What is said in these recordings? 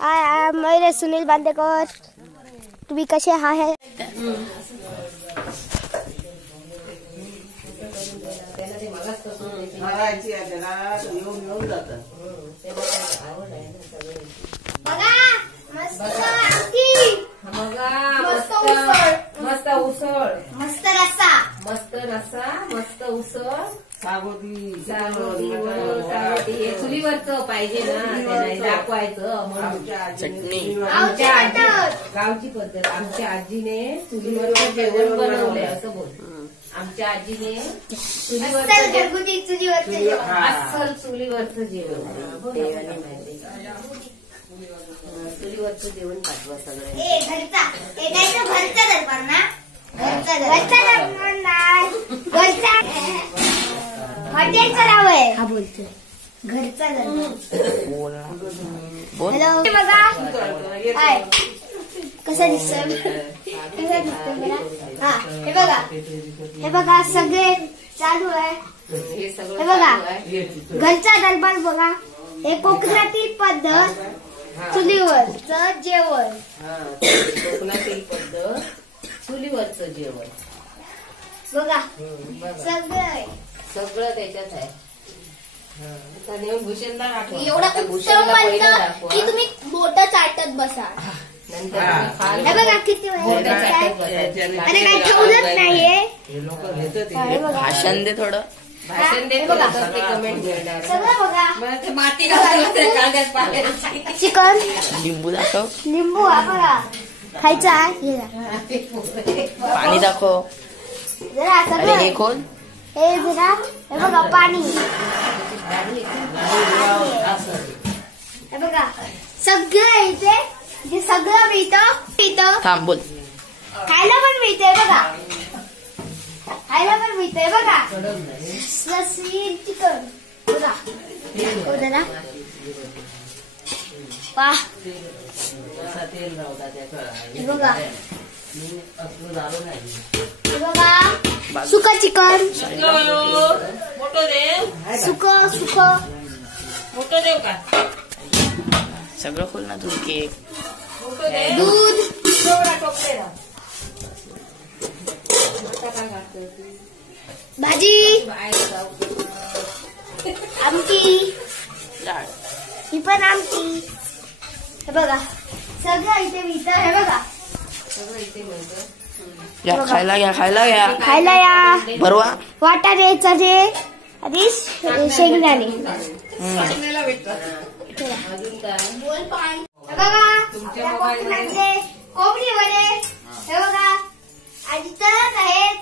हाय मैं सुनील बांदेकर. तुम्ही कसे आहे? मस्त उसळ, मस्त रस्सा, मस्त उसळ, सागोती चुलीवरच पाहिजे ना, दाखवायचं चटणी. गावची पद्धत. आमच्या आजीने चुलीवरचं जेवण बनवलंय असं बोल. आमच्या आजीने चुलीवरचं चुलीवरचं जेवण चुलीवरचं जेवण पाठवा सगळं. हॉटेलचं नाव आहे. हा बोलतोय घरचा. हॅलो बघा हाय कसा दिसतोय. हा हे बघा सगळे चालू आहे. हे बघा घरचा दरबार बघा. हे कोकणातील पद्धत चुलीवरचं जेवण. कोकणातील पद्धत चुलीवरचं जेवण बघा सगळं त्याच्यात आहे. भूषणला एवढं उत्तम बनतं की तुम्ही बोट चाटत बसा. हे बघा किती आणि काही ठेवलंच नाहीये. भाषण दे थोडं. भाषण दे बघा. कमेंट देणार सगळं बघा. माती चिकन लिंबू दाखव. लिंबू हा बघा खायचा आहे. पाणी दाखव जरा सगळं हे खोल. हे जरा हे बघा पाणी. हे बघा सगळं इथे सगळं मिळतं. थांब बोल. खायला पण मिळतंय बघा. खायला पण मिळतंय बघा. चिकन बघा. जरा वाह बघा. बघा सुका चिकन. सुक मोठं देव का सगळं खोल ना तू. केक दूध भाजी आमटी. डाळ ही पण आमटी. हे बघा सगळं इथे मिळतं. हे बघा सगळं इथे मिळतं. या खायला घ्या खायला या. बरोबर. वाटाणे चणे आणि शेंगदाणे. अजून काय हे बघा तुमच्या कोकणातले कोंबडी वडे. हे बघा आजी तळत आहेत.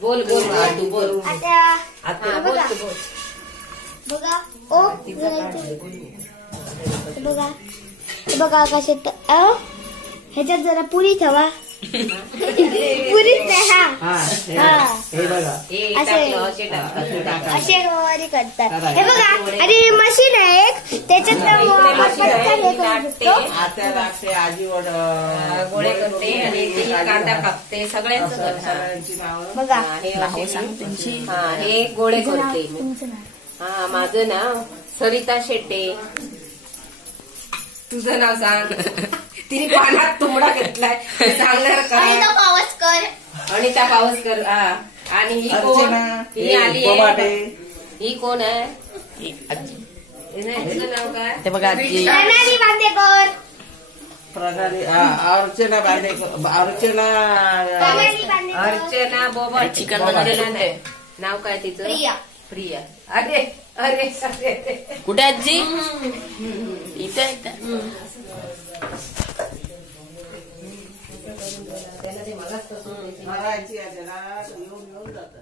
बोल तू बोल. आता बघा बघा ओ बघा कसे ह्याच्यात जरा पुरी ठेवा. पुरीच नाही. असे वगैरे करतात. हे बघा आणि मशीन आहे एक त्याच्यात आजी गोळे करते आणि कांदा कापते सगळ्यांचं बघा. हे गोळे करते. हा माझं नाव सरिता शेट्टे. तुझं नाव सांग. तिने पानात तुंबडा घेतलाय सांगणार का. अनिता पावसकर. आणि ही कोण. ही आली ही कोण आहे. तुझं नाव काय. ते बघा आजी. प्रणाली बांदेकर. अर्चना अर्चना बोबा. चिकन बनवलेलं नाही. नाव काय तिचं. प्रिया. अरे कुठे आजी. इथे त्याला ते मला येऊन जातं.